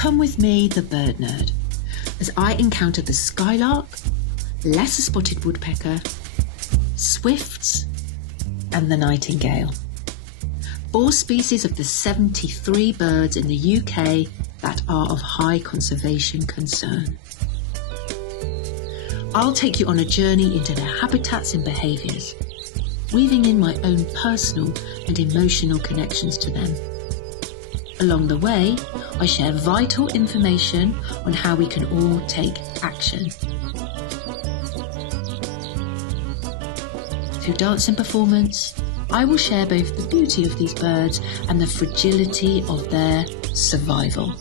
Come with me, the bird nerd, as I encounter the skylark, lesser spotted woodpecker, swifts, and the nightingale. 4 species of the 73 birds in the UK that are of high conservation concern. I'll take you on a journey into their habitats and behaviours, weaving in my own personal and emotional connections to them. Along the way, I share vital information on how we can all take action. Through dance and performance, I will share both the beauty of these birds and the fragility of their survival.